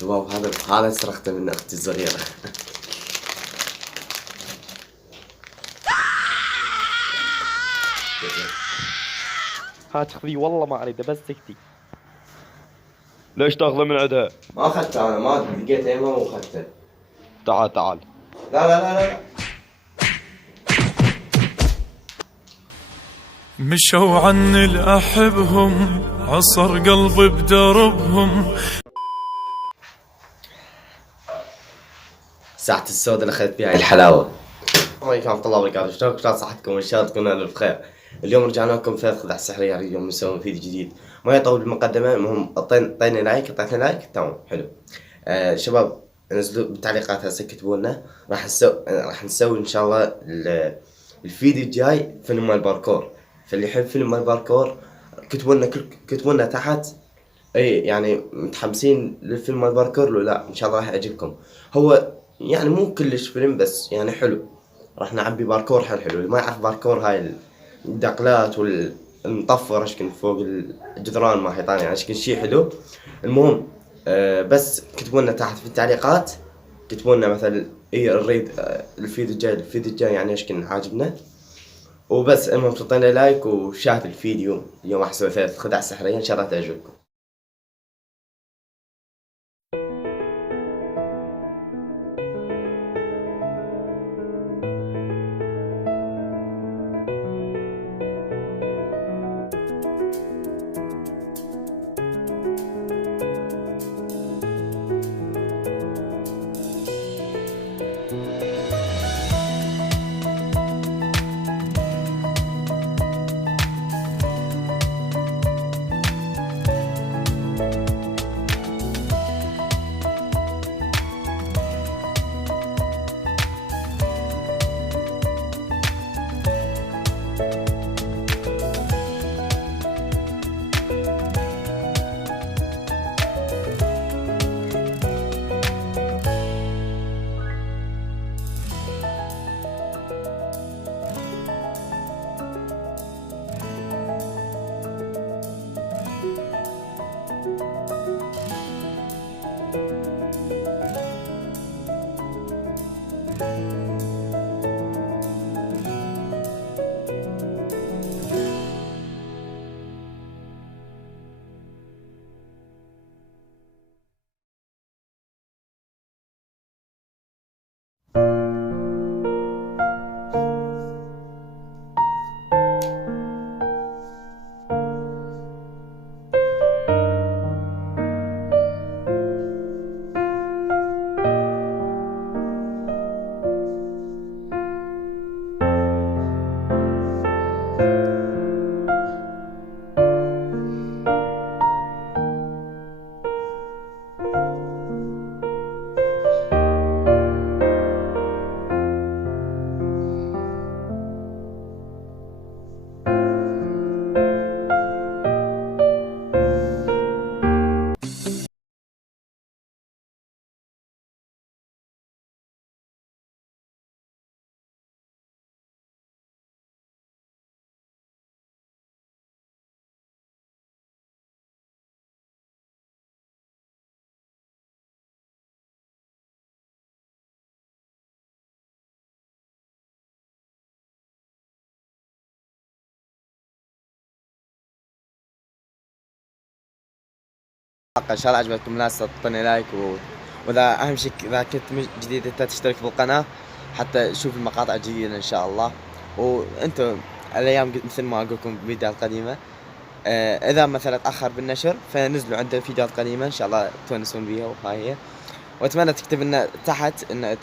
شباب هذا صرخته من اختي الصغيرة. هات خذي والله ما اريده بس سكتي. ليش تاخذه من عندها؟ ما اخذته انا، ما لقيت ايمن واخذته. تعال تعال. لا لا لا لا. مشوا عني الأحبهم، عصر قلبي بدربهم. ساعة السوداء اللي اخذت فيها الحلاوة. السلام عليكم ورحمة الله وبركاته، شلونكم؟ شلون صحتكم؟ ان شاء الله تكونوا بخير. اليوم رجعنا لكم في خدع سحرية، اليوم نسوي فيديو جديد، ما يطول بالمقدمة. المهم اعطيني لايك، اعطيتني لايك تمام حلو. شباب نزلوا بالتعليقات هسه كتبوا لنا راح نسوي ان شاء الله الفيديو الجاي فيلم مال باركور. فاللي يحب فيلم مال باركور كتبوا لنا تحت. اي يعني متحمسين للفيلم مال باركور لو لا؟ ان شاء الله راح يعجبكم. هو يعني مو كلش فيلم بس يعني حلو، راح نعبي باركور حلو. اللي ما يعرف باركور هاي الدقلات والمطفر اشكن فوق الجدران ما حيطان، يعني اشكن شي حلو. المهم بس كتبوا لنا تحت في التعليقات، كتبوا لنا مثلا اي نريد الفيديو الجاي يعني اشكن عاجبنا وبس. المهم تعطينا لايك وشاهد الفيديو. اليوم راح اسوي 3 خدع سحرية ان شاء الله تعجبكم. ان شاء الله عجبتكم، لا تعطوني لايك واذا اهم شيء اذا كنت جديد انت تشترك بالقناه حتى تشوف المقاطع الجديده ان شاء الله. وانتم الايام مثل ما اقول لكم فيديوهات قديمه، اذا مثلا تاخر بالنشر فنزلوا عنده فيديوهات قديمه ان شاء الله تونسون بيها. وهاي هي، واتمنى تكتب لنا تحت ان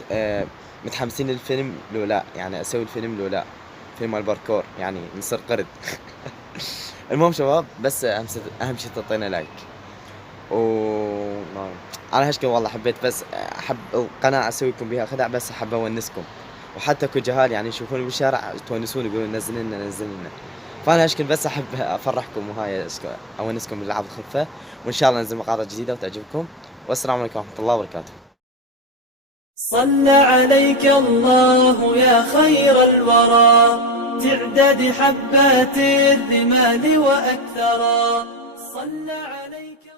متحمسين للفيلم لو لا، يعني اسوي الفيلم لو لا، فيلم مال باركور يعني نصير قرد. المهم شباب بس اهم شيء تعطينا لايك. انا هشكر والله، حبيت بس احب القناه اسوي لكم بها خدع، بس احب اونسكم، وحتى كل جهال يعني يشوفوني بالشارع تونسون يقولون نزل لنا. فانا اشكر بس احب افرحكم وهاي اونسكم بالالعاب الخفه، وان شاء الله ننزل مقاطع جديده وتعجبكم. والسلام عليكم ورحمه الله وبركاته. صلى عليك الله يا خير الورى، تعداد حبات الرمال وأكثرا. صلى عليك